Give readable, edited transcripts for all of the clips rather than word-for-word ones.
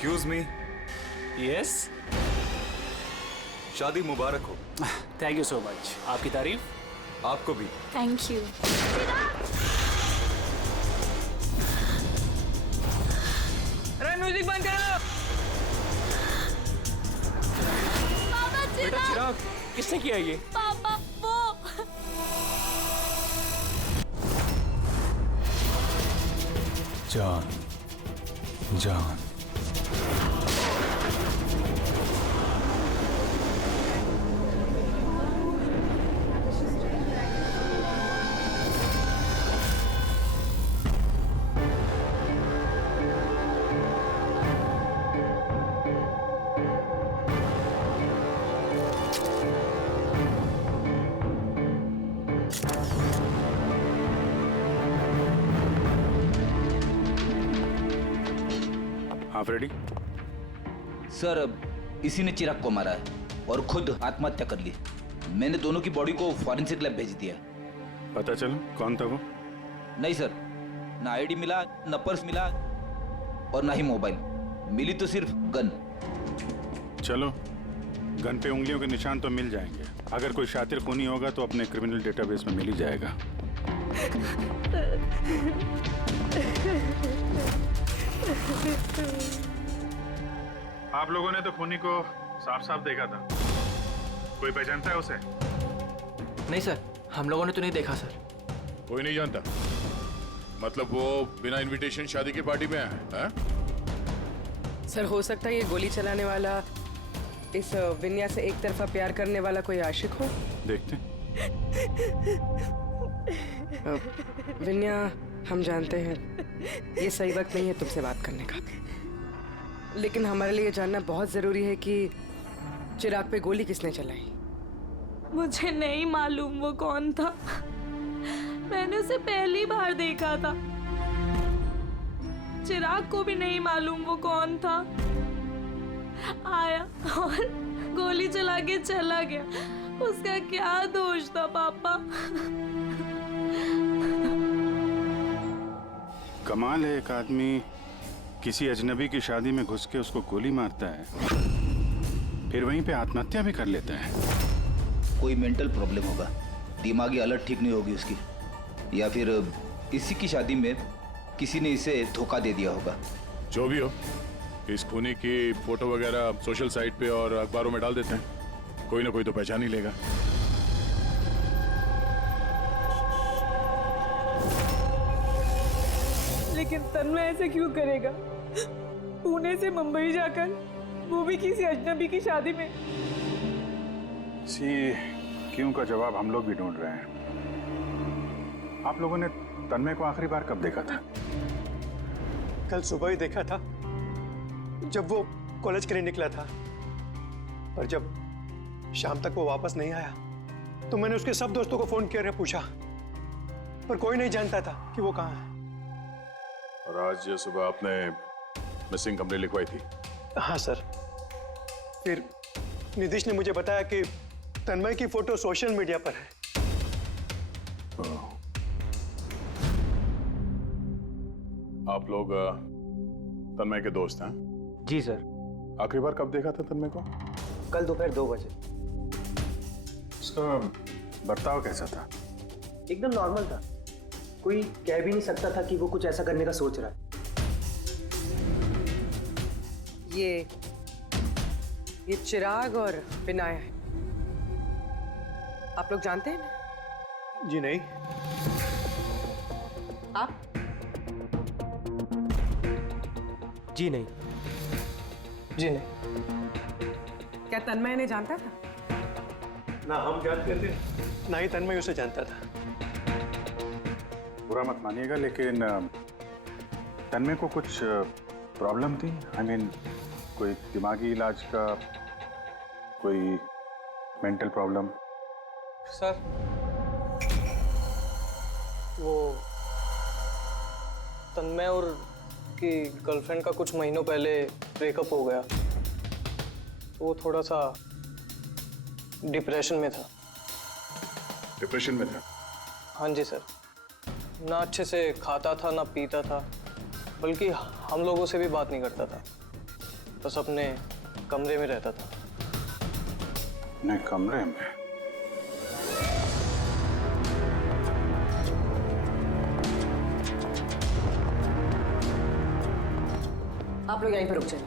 Excuse me. Yes, शादी मुबारक हो। Thank you so much. आपकी तारीफ। आपको भी। Thank you. अरे म्यूजिक बंद करो। पापा बेटा चिराग, किसने किया ये? पापा वो जान जान आप रेडी? सर, इसी ने चिराग को मारा है और खुद आत्महत्या कर ली। मैंने दोनों की बॉडी को फॉरेंसिक लैब भेज दिया। पता चलो कौन था वो? नहीं सर, ना आईडी मिला, ना पर्स मिला और ना ही मोबाइल मिली, तो सिर्फ गन। चलो, गन पे उंगलियों के निशान तो मिल जाएंगे। अगर कोई शातिर खूनी होगा तो अपने क्रिमिनल डेटाबेस में मिल ही जाएगा। आप लोगों ने तो खूनी को साफ साफ देखा था। कोई पहचानता है उसे? नहीं सर, हम लोगों ने तो नहीं देखा सर। कोई नहीं जानता? मतलब वो बिना इनविटेशन शादी की पार्टी में आया है? सर, हो सकता है ये गोली चलाने वाला इस विन्या से एक तरफा प्यार करने वाला कोई आशिक हो। देखते हैं। विन्या, हम जानते हैं ये सही वक्त नहीं है तुमसे बात करने का, लेकिन हमारे लिए जानना बहुत जरूरी है कि चिराग पे गोली किसने चलाई। मुझे नहीं मालूम वो कौन था। मैंने उसे पहली बार देखा था। चिराग को भी नहीं मालूम वो कौन था। आया और गोली चला के चला गया। उसका क्या दोष था पापा? कमाल है, एक आदमी किसी अजनबी की शादी में घुस के उसको गोली मारता है, फिर वहीं पे आत्महत्या भी कर लेता है। कोई मेंटल प्रॉब्लम होगा, दिमागी हालत ठीक नहीं होगी उसकी, या फिर इसी की शादी में किसी ने इसे धोखा दे दिया होगा। जो भी हो, इस खूनी की फोटो वगैरह सोशल साइट पे और अखबारों में डाल देते हैं, कोई ना कोई तो पहचान ही लेगा। लेकिन तन्मय ऐसे क्यों करेगा? पुणे से मुंबई जाकर, वो भी किसी अजनबी की शादी में। इसी क्यों का जवाब हम लोग भी ढूंढ रहे हैं। आप लोगों ने तन्मय को आखिरी बार कब देखा था? कल सुबह ही देखा था, जब वो कॉलेज के लिए निकला था। पर जब शाम तक वो वापस नहीं आया तो मैंने उसके सब दोस्तों को फोन किया, पूछा, पर कोई नहीं जानता था कि वो कहाँ है। और आज सुबह आपने मिसिंग कंप्लेंट लिखवाई थी? हाँ सर। फिर निधीश ने मुझे बताया कि तन्मय की फोटो सोशल मीडिया पर है। आप लोग तन्मय के दोस्त हैं? जी सर। आखिरी बार कब देखा था तन्मय को? कल दोपहर 2 बजे। उसका बर्ताव कैसा था? एकदम नॉर्मल था। कोई कह भी नहीं सकता था कि वो कुछ ऐसा करने का सोच रहा है। ये चिराग और विनाया है। आप लोग जानते हैं ना? जी नहीं। आप? जी नहीं। जी नहीं। क्या तन्मय ने जानता था? ना हम जानते थे, ना ही तन्मय उसे जानता था। बुरा मत मानिएगा, लेकिन तन्मय को कुछ प्रॉब्लम थी? आई मीन कोई दिमागी इलाज का, कोई मेंटल प्रॉब्लम? सर, वो तन्मय और की गर्लफ्रेंड का कुछ महीनों पहले ब्रेकअप हो गया। वो थोड़ा सा डिप्रेशन में था। डिप्रेशन में था? हाँ जी सर। ना अच्छे से खाता था, ना पीता था, बल्कि हम लोगों से भी बात नहीं करता था। बस अपने कमरे में रहता था। अपने कमरे में? आप लोग यहीं पर रुक जाइए।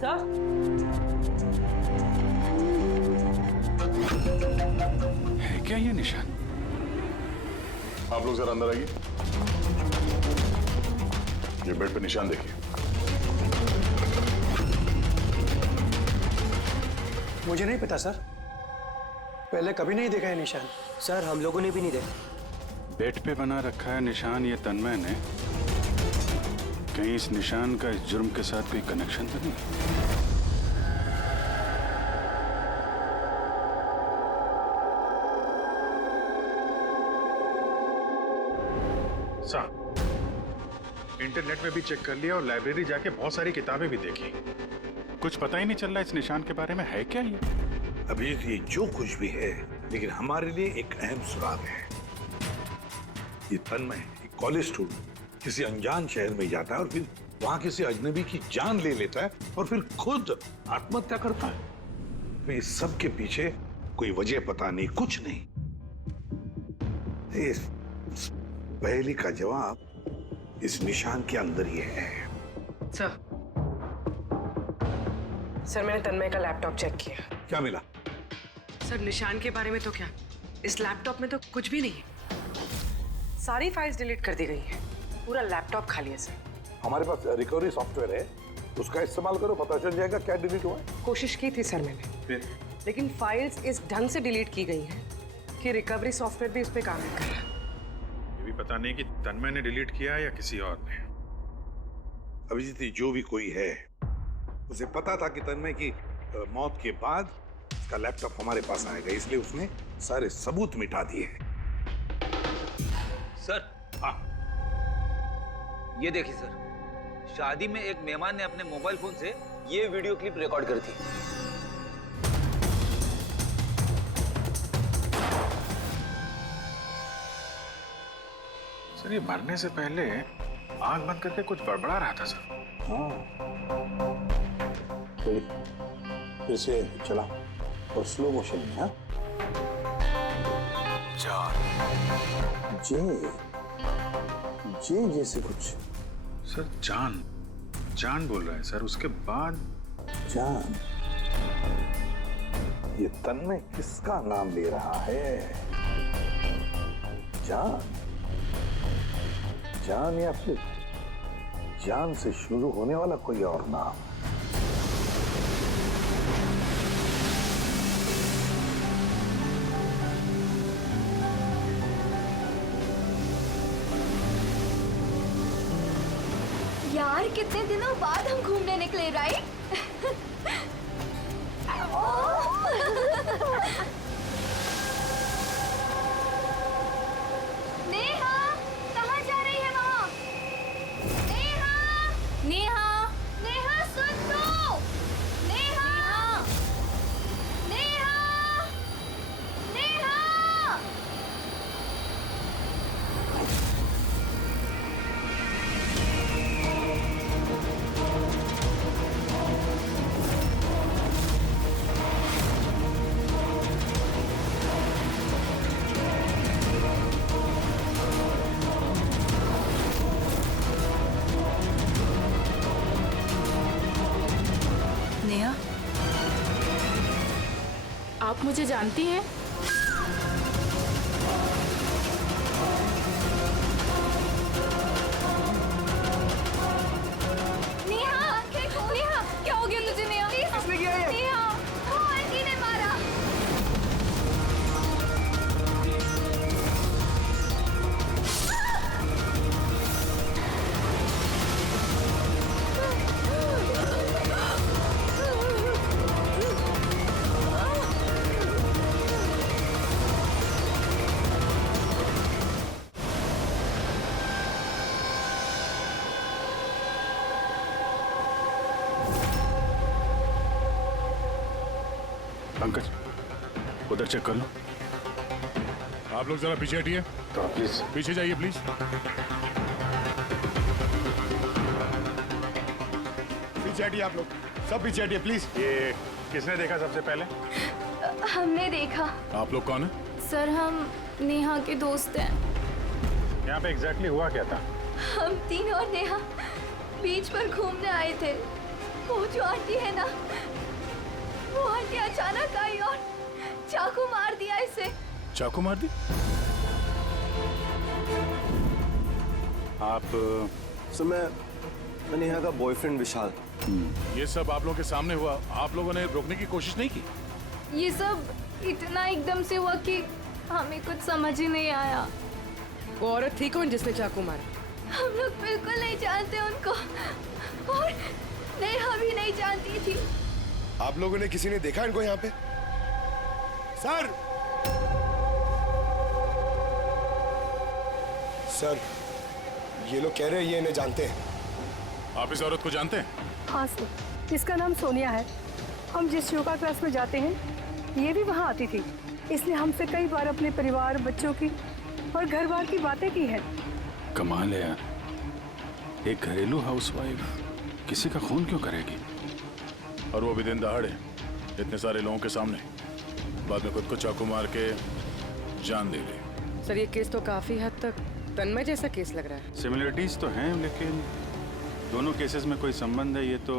सर, है क्या ये निशान? आप लोग जरा अंदर आइए। ये बेड पे निशान देखिए। मुझे नहीं पता सर, पहले कभी नहीं देखा है निशान। सर हम लोगों ने भी नहीं देखा। बेड पे बना रखा है निशान ये तन्मय ने। कहीं इस निशान का इस जुर्म के साथ कोई कनेक्शन तो नहीं? साहब, इंटरनेट में भी चेक कर लिया और लाइब्रेरी जाके बहुत सारी किताबें भी देखी। कुछ पता ही नहीं चल रहा इस निशान के बारे में। है क्या ये? अभी ये जो कुछ भी है, लेकिन हमारे लिए एक अहम सुराग है। ये तन्मय एक कॉलेज स्टूडेंट किसी अनजान शहर में जाता है और फिर वहां किसी अजनबी की जान ले लेता है और फिर खुद आत्महत्या करता है। तो इस सब के पीछे कोई वजह पता नहीं, कुछ नहीं। इस पहेली का जवाब इस निशान के अंदर ही है। सर मैंने तन्मय का लैपटॉप चेक किया। क्या मिला? सर निशान के बारे में तो क्या, इस लैपटॉप में तो कुछ भी नहीं है। सारी फाइल्स डिलीट कर दी गई हैं। पूरा लैपटॉप खाली है सर। हमारे पास रिकवरी सॉफ्टवेयर है, उसका इस्तेमाल करो, पता चल जाएगा क्या डिलीट हुआ है। कोशिश की थी सर मैंने, लेकिन फाइल्स इस ढंग से डिलीट की गई हैं कि रिकवरी सॉफ्टवेयर भी उस पर काम नहीं कर रहा। ये भी पता नहीं कि तन्मय ने डिलीट किया या किसी और ने। अभिजीत, जो भी कोई है, उसे पता था कि तन्मय की मौत के बाद उसका लैपटॉप हमारे पास आएगा, इसलिए उसने सारे सबूत मिटा दिए। सर, हाँ, ये देखिए सर, शादी में एक मेहमान ने अपने मोबाइल फोन से ये वीडियो क्लिप रिकॉर्ड कर दी। सर ये मरने से पहले आंख बंद करके कुछ बड़बड़ा रहा था सर। हाँ, फिर से चला और स्लो मोशन में। हाँ, जे जैसे कुछ। सर जान जान बोल रहा है सर, उसके बाद जान। ये तन्मय किसका नाम ले रहा है? जान, जान या फिर जान से शुरू होने वाला कोई और नाम? यार कितने दिनों बाद हम घूमने निकले, राइट? नेहा, कहाँ जा रही है वहाँ? नेहा, नेहा, नेहा सुन तो! नेहा, नेहा, नेहा! नेहा, आप मुझे जानती हैं? नेहा, नेहा, क्या हो गया तुझे नेहा? किसने किया ये? नेहा, वो आंटी ने मारा। पंकज उधर चेक कर लो। आप लोग जरा पीछे हटिए। तो प्लीज पीछे जाइए प्लीज। पीछे हटिए आप लोग, सब पीछे हटिए प्लीज। ये किसने देखा सबसे पहले? हमने देखा। आप लोग कौन है? सर हम नेहा के दोस्त हैं। यहाँ पे एग्जैक्टली हुआ क्या था? हम तीनों और नेहा बीच पर घूमने आए थे। वो जो आंटी है ना, वो आंटी अचानक आई और चाकू मार दिया इसे। चाकू मार दी? आप सर मैं नेहा का बॉयफ्रेंड विशाल। ये सब आप लोगों के सामने हुआ, आप लोगों ने रोकने की कोशिश नहीं की? ये सब इतना एकदम से हुआ कि हमें कुछ समझ ही नहीं आया। वो औरत थी कौन जिसने चाकू मारा? हम लोग बिल्कुल नहीं जानते उनको और नेहा भी नहीं जानती थी। आप लोगों ने किसी ने देखा इनको यहाँ पे? सर सर ये लोग कह रहे हैं ये इन्हें जानते हैं। आप इस औरत को जानते हैं? हाँ सर, इसका नाम सोनिया है। हम जिस योगा क्लास में जाते हैं ये भी वहाँ आती थी। इसने हमसे कई बार अपने परिवार, बच्चों की और घर बार की बातें की हैं। कमाल है यार, एक घरेलू हाउसवाइफ किसी का खून क्यों करेगी? और वो भी दिन दहाड़े, इतने सारे लोगों के सामने, बाद में खुद को चाकू मार के जान दे ली। सर ये केस तो काफी हद तक तन्मय जैसा केस लग रहा है। सिमिलरिटीज तो हैं, लेकिन दोनों केसेस में कोई संबंध है ये तो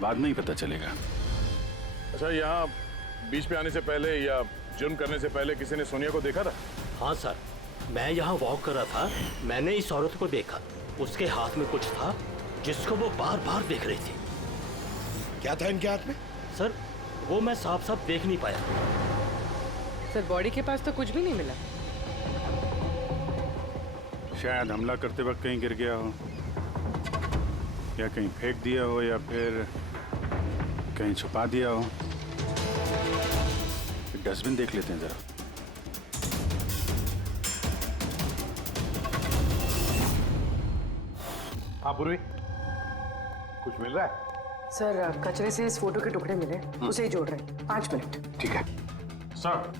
बाद में ही पता चलेगा। अच्छा, यहाँ बीच पे आने से पहले या जुर्म करने से पहले किसी ने सोनिया को देखा था? हाँ सर, मैं यहाँ वॉक कर रहा था, मैंने इस औरत को देखा। उसके हाथ में कुछ था जिसको वो बार बार देख रही थी। क्या था इनके हाथ में? सर वो मैं साफ साफ देख नहीं पाया। सर बॉडी के पास तो कुछ भी नहीं मिला। शायद हमला करते वक्त कहीं गिर गया हो, या कहीं फेंक दिया हो, या फिर कहीं छुपा दिया हो। डस्टबिन देख लेते हैं जरा। हाँ पूर्वी, कुछ मिल रहा है? सर कचरे से इस फोटो के टुकड़े मिले, उसे ही जोड़ रहे हैं। 5 मिनट। ठीक है सर।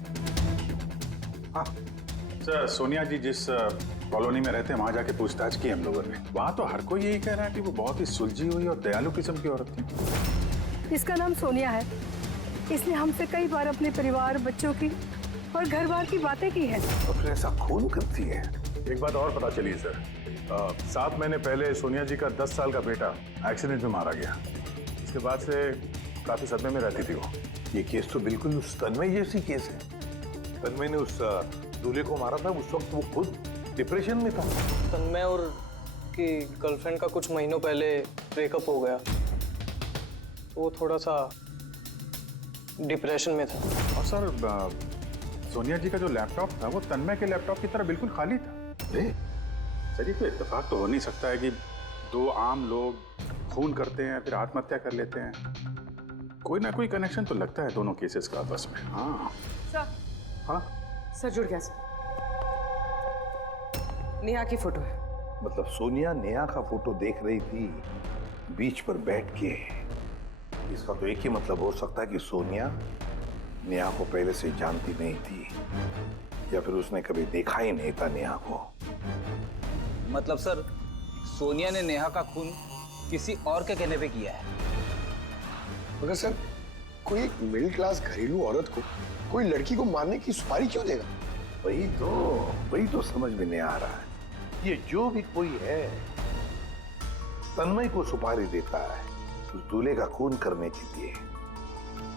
हाँ सर, सोनिया जी जिस कॉलोनी में रहते हैं वहां जाके पूछताछ की हम लोगों ने। वहां तो हर कोई यही कह रहा है कि वो बहुत ही सुलझी हुई और दयालु किस्म की औरत थी। इसका नाम सोनिया है। इसने हमसे कई बार अपने परिवार, बच्चों की और घर बार की बातें की हैं। तो फिर ऐसा खून करती है? एक बात और पता चली सर, 7 महीने पहले सोनिया जी का 10 साल का बेटा एक्सीडेंट में मारा गया। इसके बाद से काफी सदमे में रहती थी वो। ये केस तो बिल्कुल उस तन्मय जैसी केस है। तन्मय ने उस दूल्हे को मारा था, उस वक्त वो खुद डिप्रेशन में था। तन्मय और की गर्लफ्रेंड का कुछ महीनों पहले ब्रेकअप हो गया, वो थोड़ा सा डिप्रेशन में था। और सर सोनिया जी का जो लैपटॉप था वो तन्मय के लैपटॉप की तरह बिल्कुल खाली था। सर ये तो इत्तेफाक तो हो नहीं सकता है कि 2 आम लोग खून करते हैं फिर आत्महत्या कर लेते हैं। कोई ना कोई कनेक्शन तो लगता है दोनों केसेस का आपस में। हाँ सर। हाँ सर जुड़ गया सर। नेहा की फोटो है। मतलब सोनिया नेहा का फोटो देख रही थी बीच पर बैठ के। इसका तो एक ही मतलब हो सकता है कि सोनिया नेहा को पहले से जानती नहीं थी, या फिर उसने कभी देखा ही नहीं था नेहा को। मतलब सर सोनिया ने नेहा का खून किसी और के कहने पे किया है। मगर सर कोई एक मिडिल क्लास घरेलू औरत को कोई लड़की को मारने की सुपारी क्यों देगा? वही तो समझ में नहीं आ रहा है। ये जो भी कोई है तन्मय को सुपारी देता है उस दूल्हे का खून करने के लिए,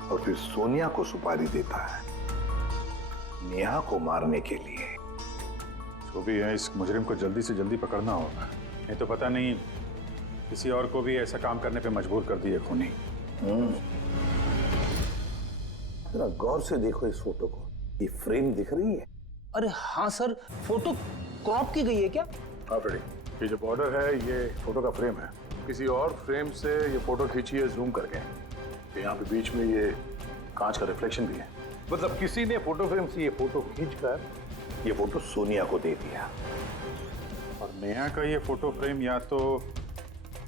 और फिर सोनिया को सुपारी देता है नेहा को मारने के लिए। जो भी है इस मुजरिम को जल्दी से जल्दी पकड़ना होगा, नहीं तो पता नहीं किसी और को भी ऐसा काम करने पे मजबूर कर दिए खूनी। जरा गौर से देखो इस फोटो को, ये फ्रेम दिख रही है? अरे हाँ सर, फोटो क्रॉप की गई है क्या? हाँ फ्रेडी, ये जो बॉर्डर है ये फोटो का फ्रेम है। किसी और फ्रेम से ये फोटो खींची है जूम करके। यहाँ पे बीच में ये कांच का रिफ्लेक्शन भी है। मतलब किसी ने फोटो फ्रेम से ये फोटो खींचकर ये फोटो सोनिया को दे दिया। और नेहा का ये फोटो फ्रेम या तो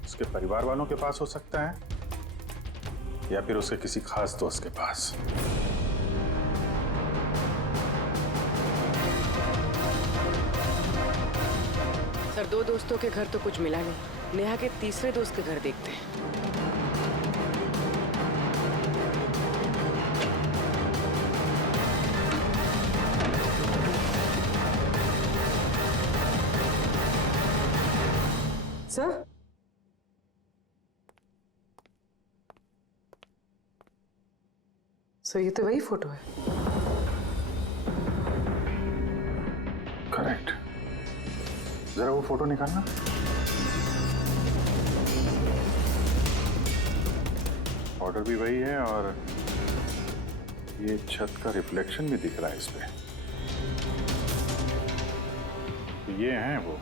उसके परिवार वालों के पास हो सकता है, या फिर उसके किसी खास दोस्त के पास। सर 2 दोस्तों के घर तो कुछ मिला नहीं। नेहा के तीसरे दोस्त के घर देखते हैं। सर सर ये तो वही फोटो है। करेक्ट। जरा वो फोटो निकालना। ऑर्डर भी वही है और ये छत का रिफ्लेक्शन भी दिख रहा है इस पे। ये हैं वो।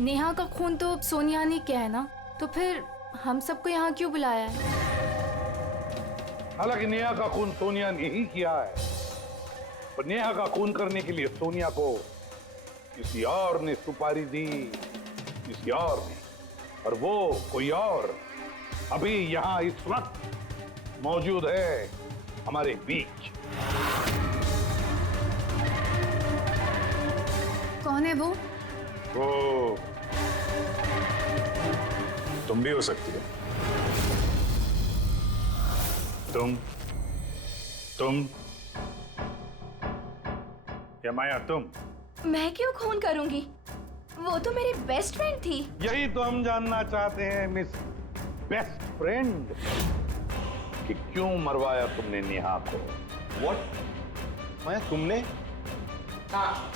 नेहा का खून तो सोनिया ने किया है ना, तो फिर हम सबको यहाँ क्यों बुलाया है? हालांकि नेहा का खून सोनिया ने ही किया है, पर नेहा का खून करने के लिए सोनिया को किसी और ने सुपारी दी, किसी और ने, और वो कोई और अभी यहाँ इस वक्त मौजूद है हमारे बीच। कौन है वो? वो तुम भी हो सकती हो। तुम या माया तुम? मैं क्यों खून करूंगी? वो तो मेरी बेस्ट फ्रेंड थी। यही तो हम जानना चाहते हैं मिस बेस्ट फ्रेंड, कि क्यों मरवाया तुमने नेहा को? व्हाट? माया तुमने? हाँ,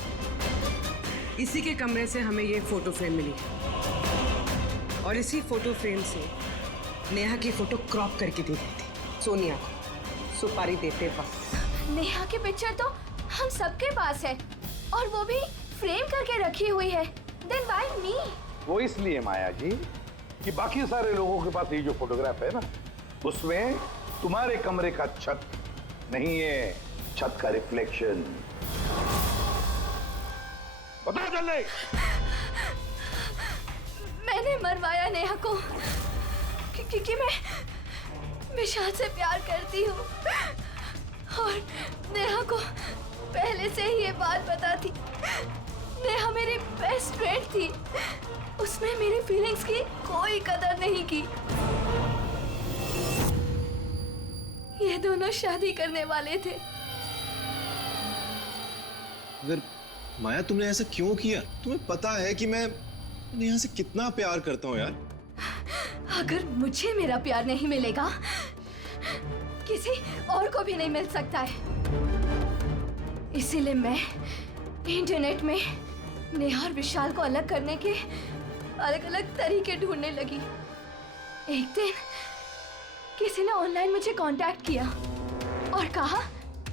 इसी के कमरे से हमें ये फोटो फ्रेम मिली है और इसी फोटो फ्रेम से नेहा की फोटो क्रॉप करके दी गई थी सोनिया को सुपारी देते वक्त। नेहा की पिक्चर तो हम सबके पास है और वो भी फ्रेम करके रखी हुई है। Then why me? वो इसलिए माया जी कि बाकी सारे लोगों के पास ये जो फोटोग्राफ है ना, उसमें तुम्हारे कमरे का छत नहीं है, छत का रिफ्लेक्शन। पता चले। मैंने मरवाया नेहा को क्योंकि मैं विशाल से प्यार करती हूँ और नेहा को पहले से ही ये बात पता थी। नेहा मेरी बेस्ट फ्रेंड थी, उसने मेरी फीलिंग्स की कोई कदर नहीं की। ये दोनों शादी करने वाले थे। अगर माया तुमने ऐसा क्यों किया? तुम्हें पता है कि मैं नेहा से कितना प्यार करता हूँ यार। अगर मुझे मेरा प्यार नहीं मिलेगा, किसी और को भी नहीं मिल सकता है। इसीलिए मैं इंटरनेट में नेहा और विशाल को अलग करने के अलग अलग तरीके ढूंढने लगी। एक दिन किसी ने ऑनलाइन मुझे कांटेक्ट किया और कहा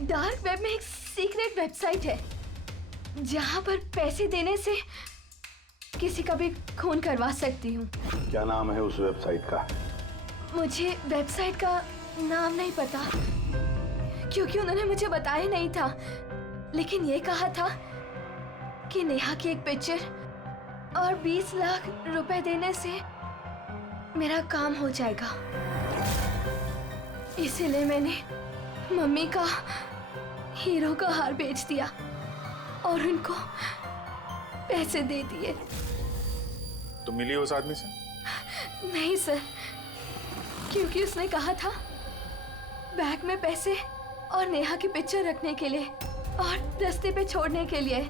डार्क वेब में एक सीक्रेट वेबसाइट है जहां पर पैसे देने से किसी का भी खून करवा सकती हूँ। क्या नाम है उस वेबसाइट का? मुझे वेबसाइट का नाम नहीं पता क्योंकि उन्होंने मुझे बताया नहीं था, लेकिन ये कहा था कि नेहा की एक पिक्चर और 20 लाख रुपए देने से मेरा काम हो जाएगा। इसीलिए मैंने मम्मी का हीरो का हार बेच दिया और उनको पैसे दे दिए। तुम मिली उस आदमी से? नहीं सर, क्योंकि उसने कहा था बैग में पैसे और नेहा की पिक्चर रखने के लिए और रास्ते पे छोड़ने के लिए,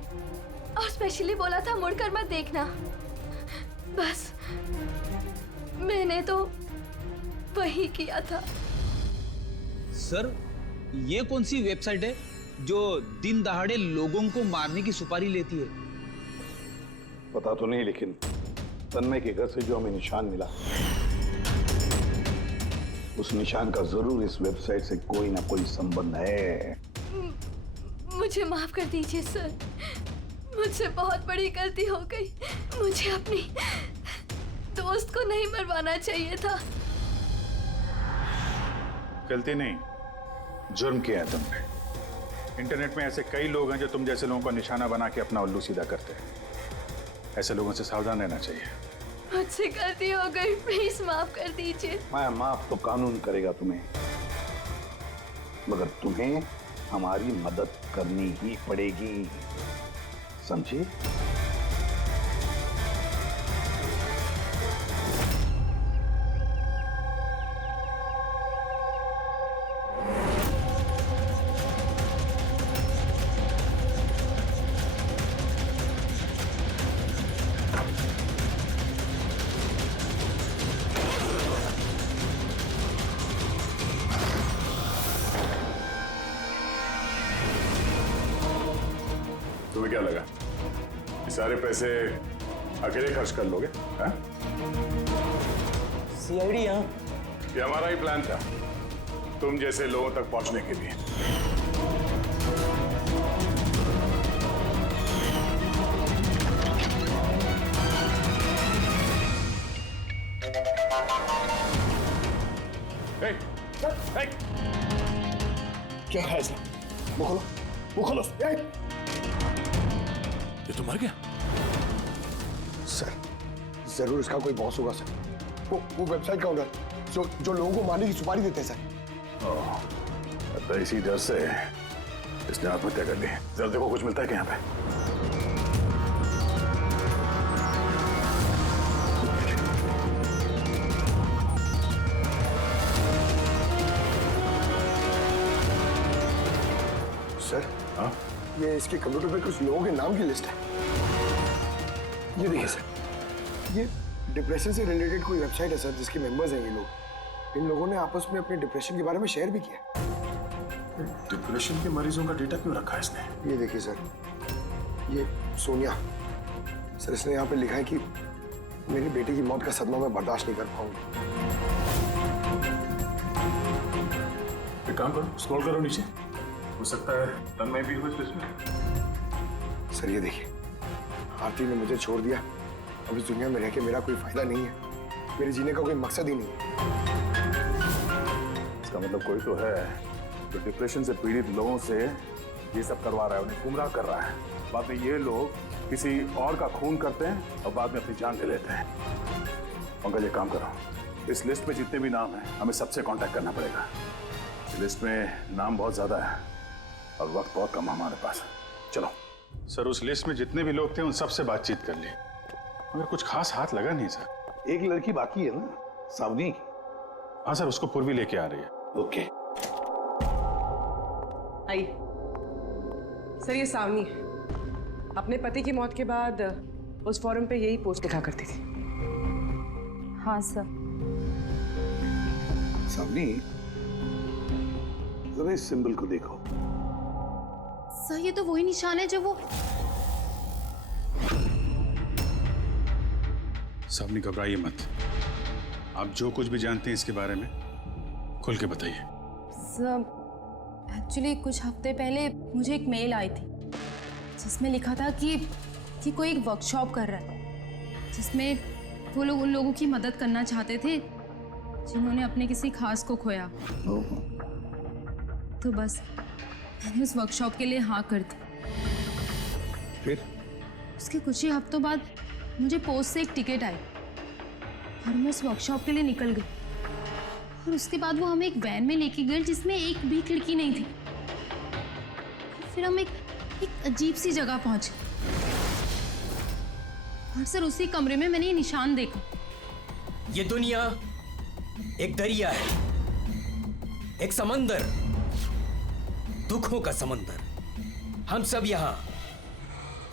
और स्पेशली बोला था मुड़कर मत देखना। बस मैंने तो वही किया था। सर, ये कौन सी वेबसाइट है जो दिन दहाड़े लोगों को मारने की सुपारी लेती है? पता तो नहीं, लेकिन तन्मय के घर से जो हमें निशान मिला, उस निशान का जरूर इस वेबसाइट से कोई ना कोई संबंध है। मुझे माफ कर दीजिए सर, मुझसे बहुत बड़ी गलती हो गई। मुझे अपनी दोस्त को नहीं मरवाना चाहिए था। गलती नहीं, जुर्म किया है तुमने। इंटरनेट में ऐसे कई लोग हैं जो तुम जैसे लोगों को निशाना बना के अपना उल्लू सीधा करते हैं। ऐसे लोगों से सावधान रहना चाहिए। मुझसे गलती हो गई, प्लीज माफ कर दीजिए। माया, माफ तो कानून करेगा तुम्हें, मगर तुम्हें हमारी मदद करनी ही पड़ेगी, समझे? तुम्हें क्या लगा ये सारे पैसे अकेले खर्च कर लोगे? हाँ? सीआईडी यहाँ? ये हमारा ही प्लान था, तुम जैसे लोगों तक पहुंचने के लिए। क्या है इसका? वो खोलो, वो खोलो। ये तो मर गया। सर, जरूर इसका कोई बॉस होगा सर। वो वेबसाइट का ओनर जो लोगों को मारने की सुपारी देते हैं सर। तो इसी डर से इसने आत्महत्या कर ली। जरा देखो कुछ मिलता है क्या यहाँ पे? सर, हाँ? ये इसके कंप्यूटर पे कुछ लोगों के नाम की लिस्ट है। ये देखिए सर, ये डिप्रेशन से रिलेटेड कोई वेबसाइट है सर, जिसके मेंबर्स हैं ये लोग। इन लोगों ने आपस में अपने डिप्रेशन के बारे में शेयर भी किया। डिप्रेशन के मरीजों का डेटा क्यों रखा है इसने? ये देखिए सर, ये सोनिया सर, इसने यहाँ पे लिखा है कि मेरी बेटी की मौत का सदमा मैं बर्दाश्त नहीं कर पाऊंगी। एक काम करो, स्क्रॉल करो नीचे, हो सकता है तन्मय भी हो इस लिस्ट में। सर ये देखिए, आरती ने मुझे छोड़ दिया। अब इस दुनिया में रह के मेरा कोई फायदा नहीं है, मेरे जीने का कोई मकसद ही नहीं है। इसका मतलब कोई तो है जो डिप्रेशन से पीड़ित लोगों से ये सब करवा रहा है, उन्हें गुमराह कर रहा है। बाद में ये लोग किसी और का खून करते हैं और बाद में अपनी जान ले लेते हैं। पंकज, ये काम करो, इस लिस्ट में जितने भी नाम हैं हमें सबसे कांटेक्ट करना पड़ेगा। इस लिस्ट में नाम बहुत ज्यादा है और वक्त बहुत कम है हमारे पास। चलो सर, उस लिस्ट में जितने भी लोग थे उन सबसे बातचीत कर ली, मगर कुछ खास हाथ लगा नहीं सर। एक लड़की बाकी है ना, सावनी? हाँ सर, उसको पूर्वी लेके आ रही है। ओके। आई सर, ये सावनी है। अपने पति की मौत के बाद उस फोरम पे यही पोस्ट लिखा करती थी। हाँ सर। सावनी, जरा इस सिंबल को देखो। सर, ये तो वही निशान है जो वो... सावनी, घबराइए मत। आप जो कुछ भी जानते हैं इसके बारे में खुल के बताइए। सर, एक्चुअली कुछ हफ्ते पहले मुझे एक मेल आई थी जिसमें लिखा था कि कोई एक वर्कशॉप कर रहा है जिसमें वो लोग उन लोगों की मदद करना चाहते थे जिन्होंने अपने किसी खास को खोया। तो बस मैंने उस वर्कशॉप के लिए हाँ कर दी। फिर उसके कुछ ही हफ्तों बाद मुझे पोस्ट से एक टिकट आई और मैं उस वर्कशॉप के लिए निकल गई। और उसके बाद वो हमें एक वैन में लेके गए जिसमें एक भी खिड़की नहीं थी। फिर हम एक अजीब सी जगह पहुंचे और सर उसी कमरे में मैंने ये निशान देखा। ये दुनिया एक दरिया है, एक समंदर, दुखों का समंदर। हम सब यहाँ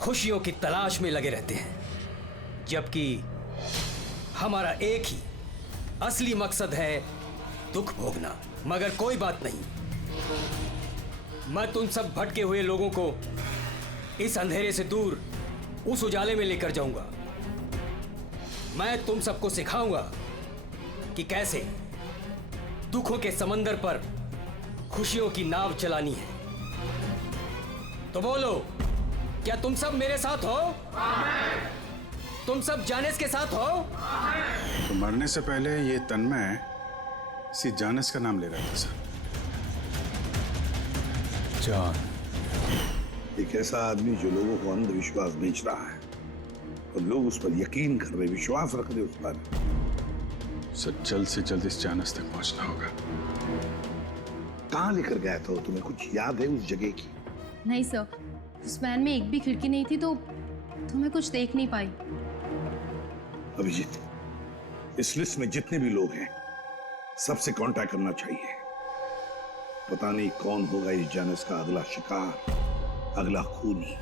खुशियों की तलाश में लगे रहते हैं, जबकि हमारा एक ही असली मकसद है दुख भोगना। मगर कोई बात नहीं, मैं तुम सब भटके हुए लोगों को इस अंधेरे से दूर उस उजाले में लेकर जाऊंगा। मैं तुम सबको सिखाऊंगा कि कैसे दुखों के समंदर पर खुशियों की नाव चलानी है। तो बोलो, क्या तुम सब मेरे साथ हो? तुम सब जानिस के साथ हो? तो मरने से पहले ये तन्मय इसी जानिस का नाम ले रहा था सर। जान, एक ऐसा आदमी जो लोगों को अंधविश्वास बेच रहा है, और लोग उस पर यकीन कर रहे, विश्वास रख रहे उस पर। सर जल्द से जल्द इस जानस तक पहुंचना होगा। कहाँ लेकर गया था? तुम्हें कुछ याद है उस जगह की? नहीं सर, उस वैन में एक भी खिड़की नहीं थी तो मैं कुछ देख नहीं पाई। अभिजीत, इस लिस्ट में जितने भी लोग हैं सबसे कांटेक्ट करना चाहिए। पता नहीं कौन होगा इस जानस का अगला शिकार, अगला खूनी।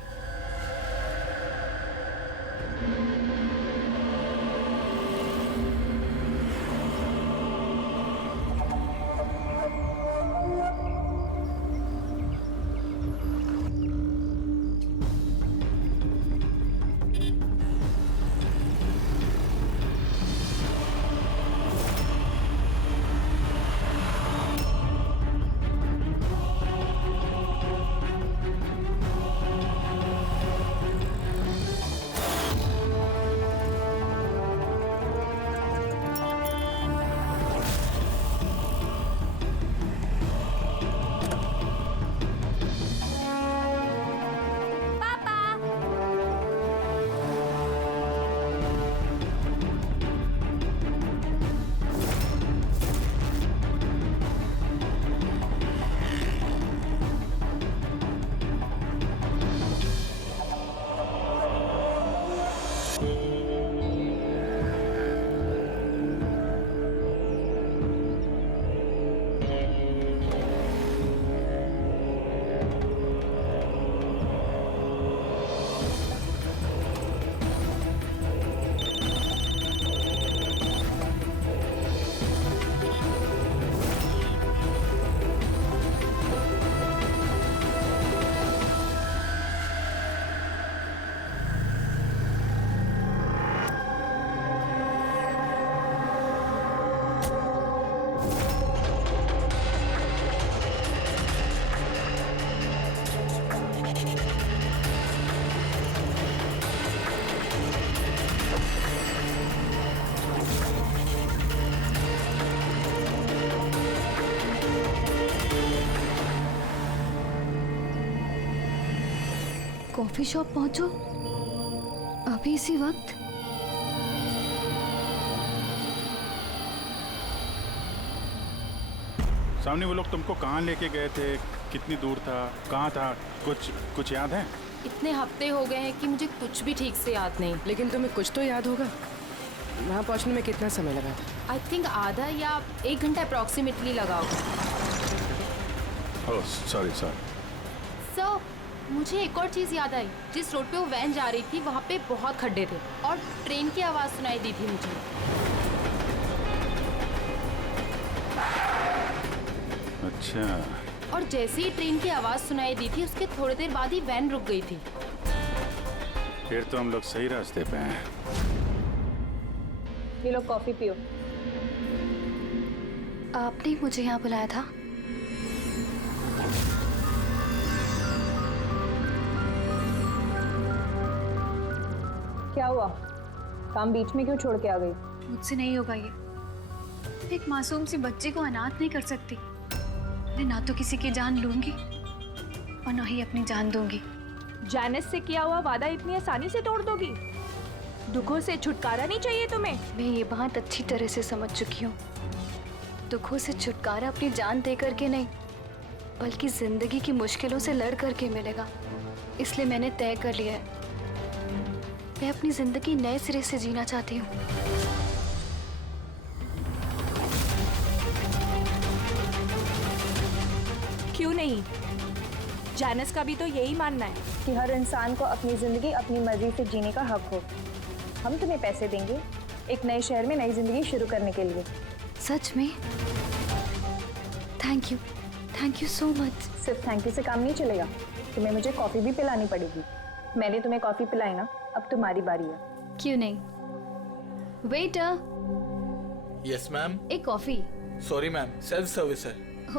कॉफी शॉप पहुंचो अभी इसी वक्त? सामने वो लोग तुमको कहाँ लेके गए थे, कितनी दूर था, कहाँ था, कुछ याद है? इतने हफ्ते हो गए हैं कि मुझे कुछ भी ठीक से याद नहीं। लेकिन तुम्हें कुछ तो याद होगा। वहाँ पहुँचने में कितना समय लगा था? आई थिंक आधा या 1 घंटा अप्रॉक्सीमेटली लगा होगा। Oh sorry. सर, मुझे एक और चीज़ याद आई। जिस रोड पे वो वैन जा रही थी वहाँ पे बहुत खड्डे थे और ट्रेन की आवाज़ सुनाई दी थी मुझे। अच्छा। और जैसे ही ट्रेन की आवाज़ सुनाई दी थी उसके थोड़ी देर बाद ही वैन रुक गई थी। फिर तो हम लोग सही रास्ते पे हैं। ये लोग कॉफी पियो। आपने मुझे यहाँ बुलाया था? क्या हुआ? काम बीच में क्यों छोड़ के आ गई? मुझसे नहीं होगा ये। एक मासूम सी बच्ची को अनाथ नहीं कर सकती। मैं ना तो किसी की जान लूंगी और ना ही अपनी जान दूंगी। जैनिस से किया हुआ वादा इतनी आसानी से तोड़ दोगी? दुखों से छुटकारा नहीं चाहिए तुम्हें? मैं ये बात अच्छी तरह से समझ चुकी हूँ। दुखों से छुटकारा अपनी जान दे करके नहीं, बल्कि जिंदगी की मुश्किलों से लड़ करके मिलेगा। इसलिए मैंने तय कर लिया है, मैं अपनी जिंदगी नए सिरे से जीना चाहती हूँ। क्यों नहीं? जैनिस का भी तो यही मानना है कि हर इंसान को अपनी जिंदगी अपनी मर्जी से जीने का हक हो। हम तुम्हें पैसे देंगे एक नए शहर में नई जिंदगी शुरू करने के लिए। सच में? Thank you so much. सिर्फ थैंक यू से काम नहीं चलेगा, तुम्हें मुझे कॉफी भी पिलानी पड़ेगी। मैंने तुम्हें कॉफी पिलाई ना, अब तुम्हारी बारी है। क्यों नहीं? वेटर। Yes ma'am. एक coffee. Sorry ma'am, self service है।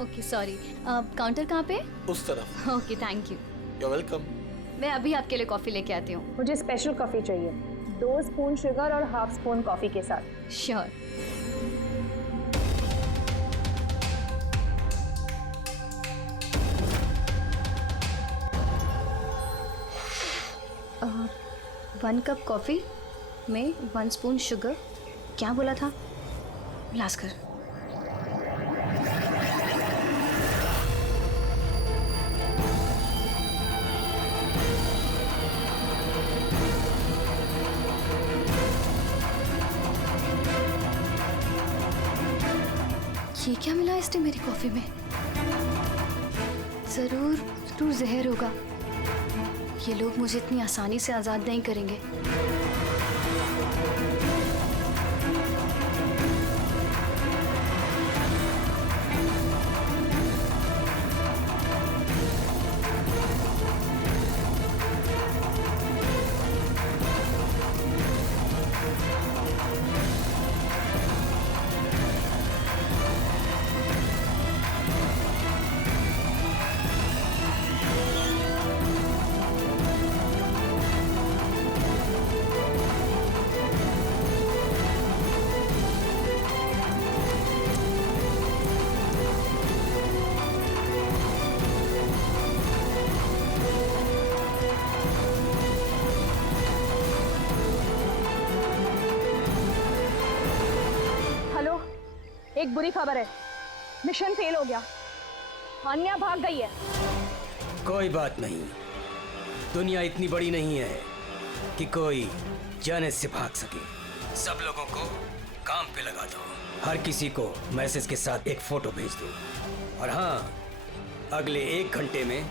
Okay sorry. काउंटर कहाँ पे? उस तरफ। Okay thank you. You welcome. मैं अभी आपके लिए कॉफी लेके आती हूँ। मुझे स्पेशल कॉफी चाहिए, 2 स्पून शुगर और हाफ स्पून कॉफी के साथ। श्योर। One cup coffee. में 1 स्पून शुगर, क्या बोला था? लास्कर। ये क्या मिला इसने मेरी कॉफी में? जरूर जहर होगा। ये लोग मुझे इतनी आसानी से आजाद नहीं करेंगे। एक बुरी खबर है, मिशन फेल हो गया। अन्या भाग गई है। कोई बात नहीं, दुनिया इतनी बड़ी नहीं है कि कोई जानेस से भाग सके। सब लोगों को काम पे लगा दो, हर किसी को मैसेज के साथ एक फोटो भेज दो। और हाँ, अगले 1 घंटे में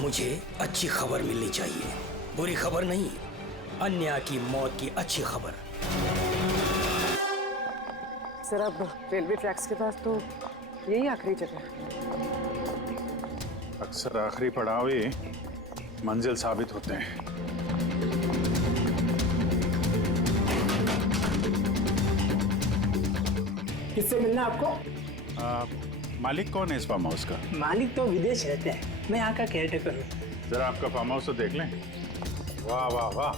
मुझे अच्छी खबर मिलनी चाहिए। बुरी खबर नहीं, अन्या की मौत की अच्छी खबर। सर, अब रेलवे ट्रैक्स के पास तो यही आखिरी जगह है। अक्सर आखिरी पड़ाव ही मंजिल साबित होते हैं। किससे मिलना आपको? मालिक कौन है इस फार्म हाउस का? मालिक तो विदेश रहते हैं, मैं यहाँ का केयरटेकर हूँ। जरा आपका फार्म हाउस तो देख लें। वाह वाह वाह,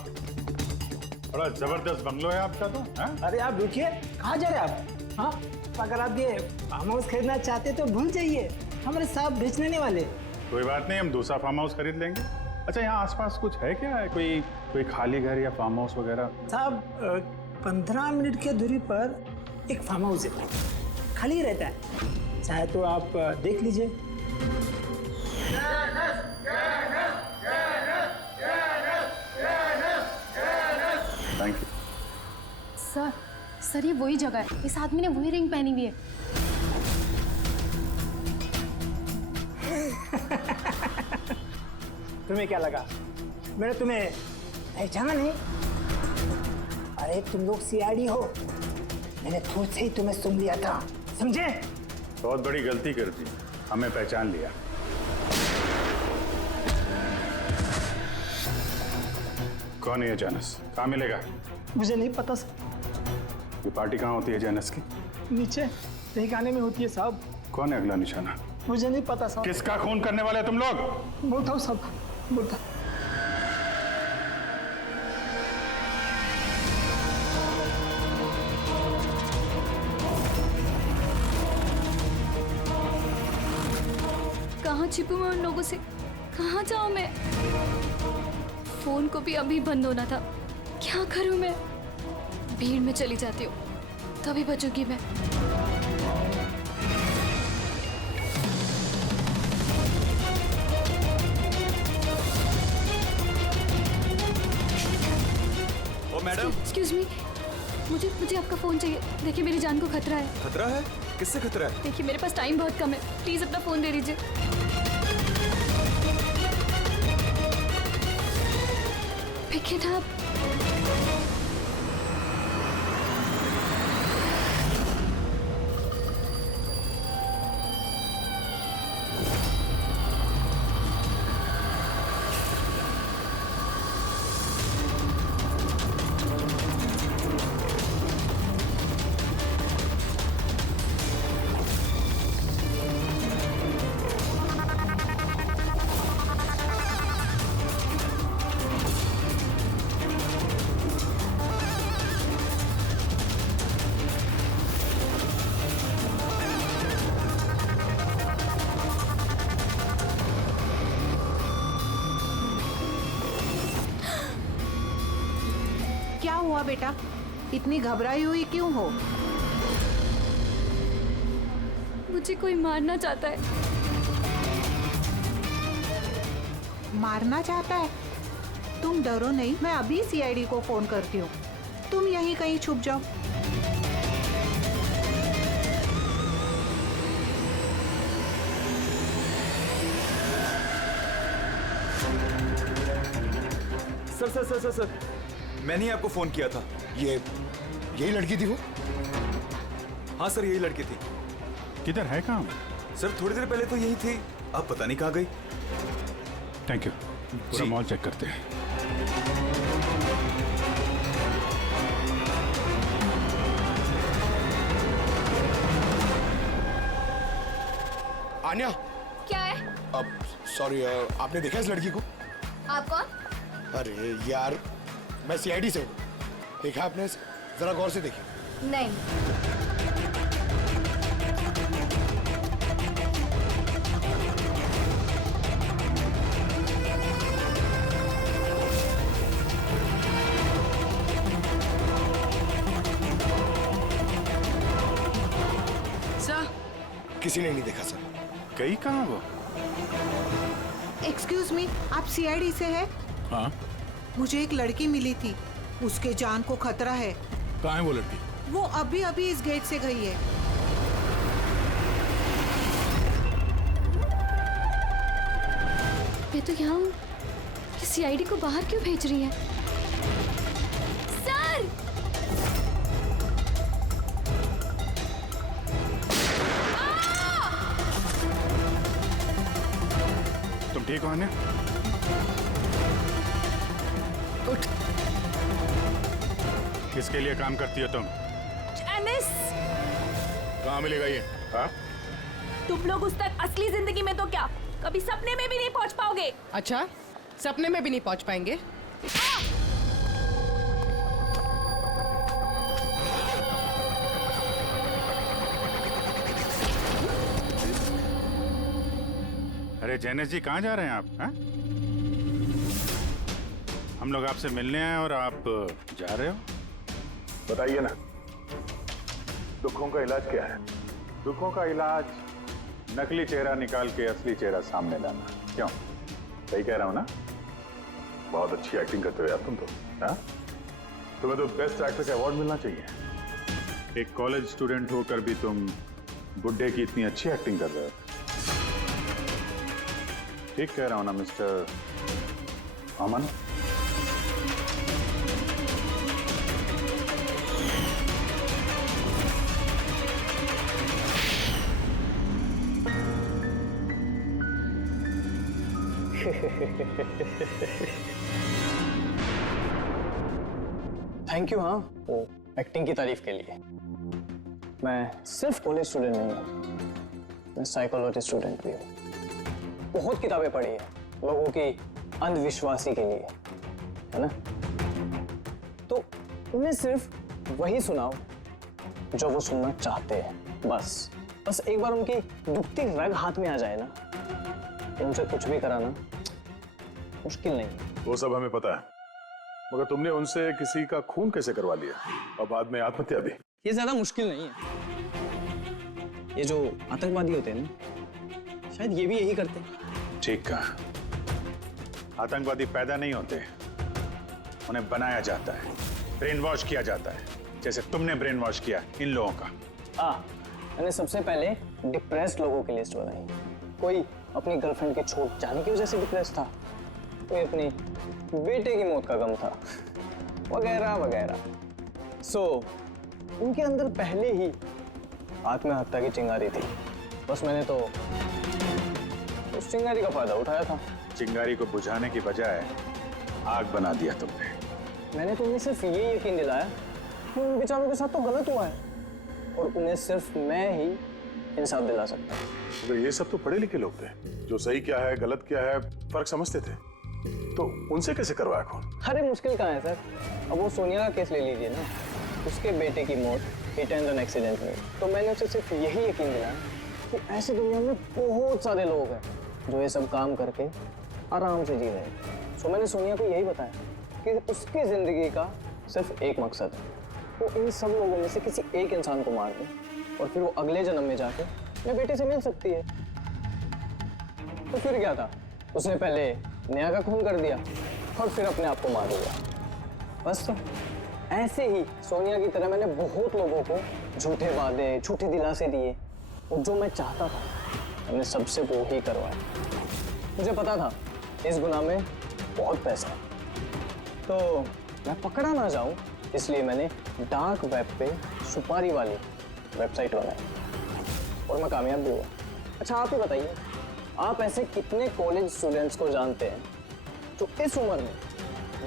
बड़ा जबरदस्त बंगलो है आपका तो। हाँ? अरे आप रुकिए, कहाँ जा रहे हैं आप? हाँ, अगर आप ये फार्म हाउस खरीदना चाहते तो भूल जाइए, हमारे साहब बेचने नहीं वाले। कोई बात नहीं, हम दूसरा फार्म हाउस खरीद लेंगे। अच्छा, यहाँ आसपास कुछ है क्या? कोई खाली घर या फार्म हाउस वगैरह? साहब 15 मिनट की दूरी पर एक फार्म हाउस है, खाली रहता है, चाहे तो आप देख लीजिए। Thank you. सर ये वही जगह है, इस आदमी ने वही रिंग पहनी हुई है। तुम्हें क्या लगा मैंने तुम्हें पहचाना नहीं? अरे तुम लोग सीआईडी हो, मैंने खुद से ही तुम्हें सुन लिया था, समझे? बहुत बड़ी गलती कर दी, हमें पहचान लिया। कौन है ये जानस? कहाँ मिलेगा? मुझे नहीं पता सर। ये पार्टी कहाँ होती है जानस की? नीचे तहखाने में होती है साहब। कौन है अगला निशाना? मुझे नहीं पता साहब। किसका खून करने वाले तुम लोग? बोलता हूँ साहब, बोलता। कहाँ छिपूं मैं उन लोगों से? कहाँ जाऊँ मैं? फोन को भी अभी बंद होना था, क्या करूँ मैं? भीड़ में चली जाती हूँ, तभी बचूंगी मैं। ओ मैडम, एक्सक्यूज मी, मुझे आपका फोन चाहिए। देखिए मेरी जान को खतरा है। खतरा है? किससे खतरा है? देखिए मेरे पास टाइम बहुत कम है, प्लीज अपना फोन दे दीजिए। Pick it up. हुआ बेटा? इतनी घबराई हुई क्यों हो? मुझे कोई मारना चाहता है। मारना चाहता है? तुम डरो नहीं, मैं अभी सीआईडी को फोन करती हूँ। तुम यहीं कहीं छुप जाओ। Sir sir sir sir sir, मैंने ही आपको फोन किया था। यही लड़की थी वो? हाँ सर, यही लड़की थी। किधर है काम? सर थोड़ी देर पहले तो यही थी, अब पता नहीं कहाँ गई। Thank you. पूरा मॉल चेक करते हैं। आन्या। क्या है? अब सॉरी, आपने देखा इस लड़की को? आप कौन? अरे यार, मैं सीआईडी से हूँ। देखा आपने? जरा गौर से देखिए। नहीं। सर, किसी ने नहीं देखा सर। गई कहाँ वो? एक्सक्यूज मी, आप सीआईडी से है? हाँ। मुझे एक लड़की मिली थी, उसके जान को खतरा है। कहाँ है वो लड़की? वो अभी अभी इस गेट से गई है। मैं तो यहाँ हूँ, सीआईडी को बाहर क्यों भेज रही है? सर! तुम ठीक हो आन्या? उठ। किसके लिए काम करती हो तुम? जैनिस! कहाँ मिलेगा ये? हाँ? तुम लोग उस तक असली जिंदगी में तो क्या, कभी सपने में भी नहीं पहुंच पाओगे। अच्छा, सपने में भी नहीं पहुंच पाएंगे? अरे जैनेश जी, कहाँ जा रहे हैं आप? हाँ? हम लोग आपसे मिलने आए और आप जा रहे हो? बताइए ना, दुखों का इलाज क्या है? दुखों का इलाज नकली चेहरा निकाल के असली चेहरा सामने लाना। क्यों? सही कह रहा हूं ना? बहुत अच्छी एक्टिंग करते हो यार तुम तो। हाँ? तुम्हें तो बेस्ट एक्टर का अवार्ड मिलना चाहिए। एक कॉलेज स्टूडेंट होकर भी तुम बुड्ढे की इतनी अच्छी एक्टिंग कर रहे हो। ठीक कह रहा हूं ना मिस्टर अमन? Thank you. हाँ, वो एक्टिंग की तारीफ के लिए। मैं सिर्फ कॉलेज स्टूडेंट नहीं हूँ, मैं साइकोलॉजी स्टूडेंट भी हूँ। बहुत किताबें पढ़ी है लोगों की अंधविश्वासी के लिए, है ना? तो उन्हें सिर्फ वही सुनाओ जो वो सुनना चाहते हैं। बस एक बार उनकी दुखती रग हाथ में आ जाए ना, उनसे कुछ भी कराना मुश्किल नहीं। वो सब हमें पता है, मगर तुमने उनसे किसी का खून कैसे करवा लिया और बाद में आत्महत्या भी? ये ज्यादा मुश्किल नहीं है। ये जो आतंकवादी होते हैं ना, शायद ये भी यही करते हैं। ठीक कहा। आतंकवादी पैदा नहीं होते, उन्हें बनाया जाता है, ब्रेन वॉश किया जाता है, जैसे तुमने ब्रेन वॉश किया इन लोगों का। मैंने सबसे पहले डिप्रेस्ड लोगों की लिस्ट बनाई। कोई अपनी गर्लफ्रेंड के छूट जाने की वजह से डिप्रेस था, कोई अपनी बेटे की मौत का गम था, वगैरह वगैरह। उनके अंदर पहले ही आत्महत्या की चिंगारी थी। बस मैंने तो उस चिंगारी का फायदा उठाया था। चिंगारी को बुझाने की बजाय आग बना दिया तुमने। मैंने तो उन्हें सिर्फ ये यकीन दिलाया कि उन बेचारों के साथ तो गलत हुआ है और उन्हें सिर्फ मैं ही इंसाफ दिला सकता हूँ। तो ये सब तो पढ़े लिखे लोग थे, जो सही क्या है गलत क्या है फर्क समझते थे, तो उनसे कैसे करवाया खून? अरे मुश्किल कहाँ है सर? अब वो सोनिया का केस ले लीजिए ना, उसके बेटे की मौत हिट एंड रन एक्सीडेंट में। तो मैंने उसे सिर्फ यही यकीन दिलाया कि ऐसी दुनिया में बहुत सारे लोग हैं जो ये सब काम करके आराम से जी रहे हैं। मैंने सोनिया को यही बताया कि उसकी जिंदगी का सिर्फ एक मकसद है, वो इन सब लोगों में से किसी एक इंसान को मार दे और फिर वो अगले जन्म में जाके अपने बेटे से मिल सकती है। तो फिर क्या था, उसने पहले नेहा का खून कर दिया और फिर अपने आप को मार दिया। बस तो ऐसे ही सोनिया की तरह मैंने बहुत लोगों को झूठे वादे, झूठे दिलासे दिए और जो मैं चाहता था मैंने सबसे वो ही करवाया। मुझे पता था इस गुनाह में बहुत पैसा है, तो मैं पकड़ा ना जाऊं इसलिए मैंने डार्क वेब पे सुपारी वाली वेबसाइट बनाई और मैं कामयाब भी हुआ। अच्छा आप ही बताइए, आप ऐसे कितने कॉलेज स्टूडेंट्स को जानते हैं जो इस उम्र में,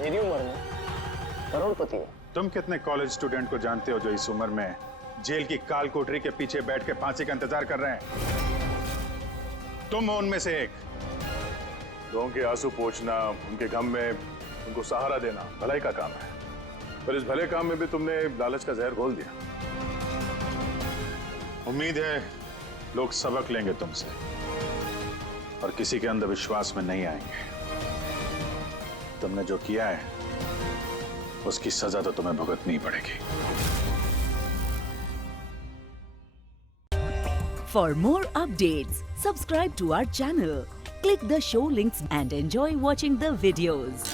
मेरी उम्र में, करोड़पति है? तुम कितने कॉलेज स्टूडेंट को जानते हो जो इस उम्र में जेल की काल कोठरी के पीछे बैठ के फांसी का इंतजार कर रहे हैं? तुम हो उनमें से एक। लोगों के आंसू पोंछना, उनके गम में उनको सहारा देना भलाई का काम है, पर इस भले काम में भी तुमने लालच का जहर घोल दिया। उम्मीद है लोग सबक लेंगे तुमसे और किसी के अंधविश्वास में नहीं आएंगे। तुमने जो किया है उसकी सजा तो तुम्हें भुगतनी पड़ेगी। For more updates, subscribe to our channel, click the show links and enjoy watching the videos.